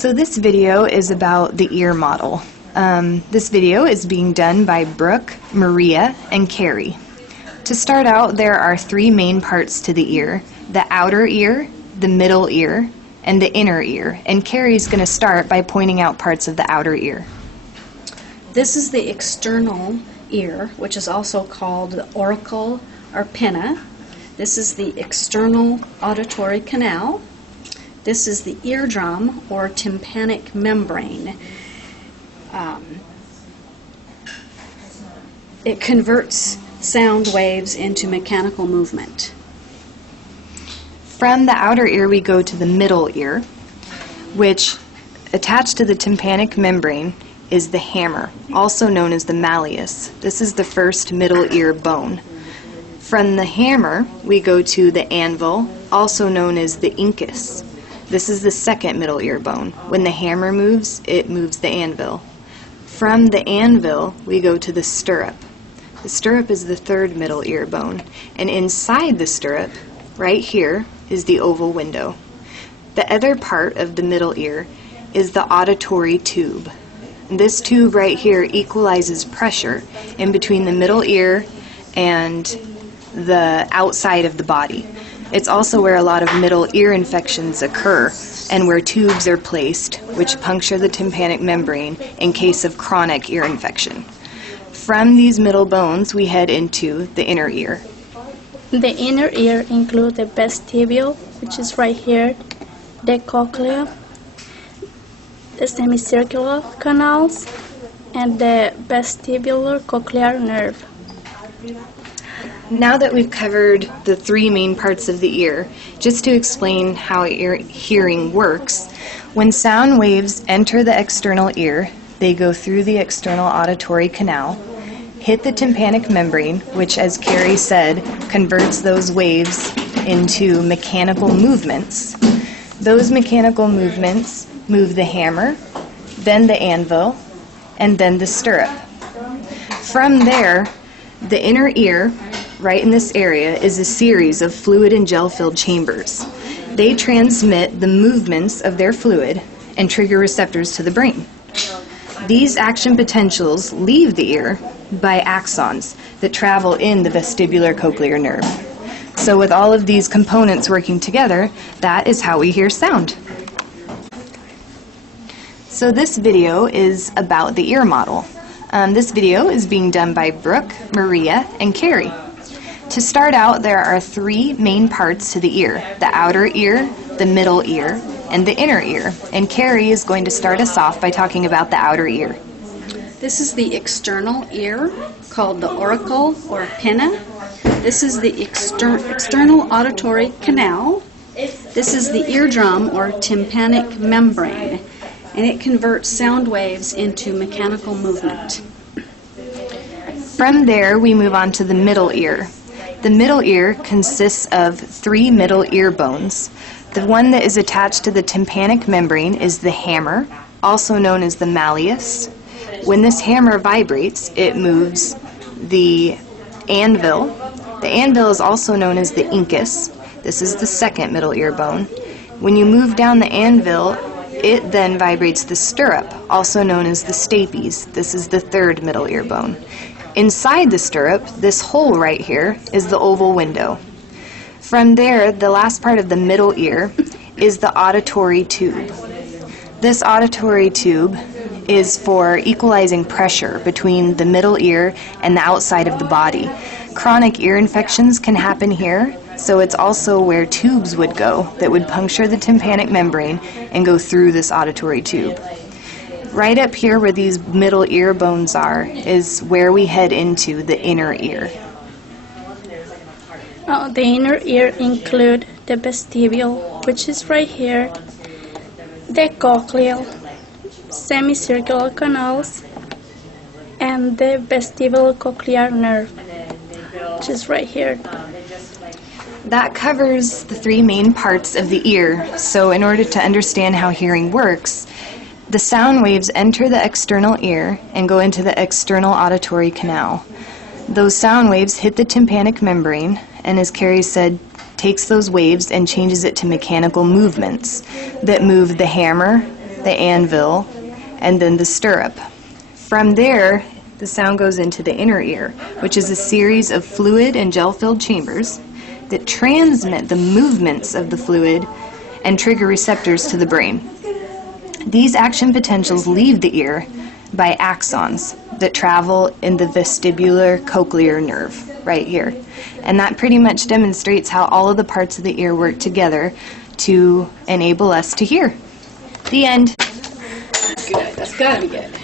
So this video is about the ear model. This video is being done by Brooke, Maria, and Kerry. To start out, there are three main parts to the ear: the outer ear, the middle ear, and the inner ear. And Kerry's going to start by pointing out parts of the outer ear. This is the external ear, which is also called the auricle or pinna. This is the external auditory canal. This is the eardrum or tympanic membrane. It converts sound waves into mechanical movement. From the outer ear, we go to the middle ear, which attached to the tympanic membrane is the hammer, also known as the malleus. This is the first middle ear bone. From the hammer, we go to the anvil, also known as the incus. This is the second middle ear bone. When the hammer moves, it moves the anvil. From the anvil, we go to the stirrup. The stirrup is the third middle ear bone. And inside the stirrup, right here, is the oval window. The other part of the middle ear is the auditory tube. This tube right here equalizes pressure in between the middle ear and the outside of the body. It's also where a lot of middle ear infections occur and where tubes are placed which puncture the tympanic membrane in case of chronic ear infection. From these middle bones, we head into the inner ear. The inner ear includes the vestibule, which is right here, the cochlea, the semicircular canals, and the vestibular cochlear nerve. Now that we've covered the three main parts of the ear, just to explain how hearing works, when sound waves enter the external ear, they go through the external auditory canal, hit the tympanic membrane, which, as Kerry said, converts those waves into mechanical movements. Those mechanical movements move the hammer, then the anvil, and then the stirrup. From there, the inner ear, right in this area, is a series of fluid and gel-filled chambers. They transmit the movements of their fluid and trigger receptors to the brain. These action potentials leave the ear by axons that travel in the vestibular cochlear nerve. So with all of these components working together, that is how we hear sound. So this video is about the ear model. This video is being done by Brooke, Maria, and Kerry. To start out, there are three main parts to the ear: the outer ear, the middle ear, and the inner ear. And Kerry is going to start us off by talking about the outer ear. This is the external ear, called the auricle or pinna. This is the external auditory canal. This is the eardrum or tympanic membrane, and it converts sound waves into mechanical movement. From there, we move on to the middle ear. The middle ear consists of three middle ear bones. The one that is attached to the tympanic membrane is the hammer, also known as the malleus. When this hammer vibrates, it moves the anvil. The anvil is also known as the incus. This is the second middle ear bone. When you move down the anvil, it then vibrates the stirrup, also known as the stapes. This is the third middle ear bone. Inside the stirrup, this hole right here is the oval window. From there, the last part of the middle ear is the auditory tube. This auditory tube is for equalizing pressure between the middle ear and the outside of the body. Chronic ear infections can happen here, so it's also where tubes would go that would puncture the tympanic membrane and go through this auditory tube. Right up here where these middle ear bones are is where we head into the inner ear. The inner ear includes the vestibule, which is right here, the cochlea, semicircular canals, and the vestibular cochlear nerve, which is right here. That covers the three main parts of the ear, so in order to understand how hearing works, the sound waves enter the external ear and go into the external auditory canal. Those sound waves hit the tympanic membrane, and as Kerry said, takes those waves and changes it to mechanical movements that move the hammer, the anvil, and then the stirrup. From there, the sound goes into the inner ear, which is a series of fluid and gel-filled chambers that transmit the movements of the fluid and trigger receptors to the brain. These action potentials leave the ear by axons that travel in the vestibular cochlear nerve right here. And that pretty much demonstrates how all of the parts of the ear work together to enable us to hear. The end. Good. That's gotta be good.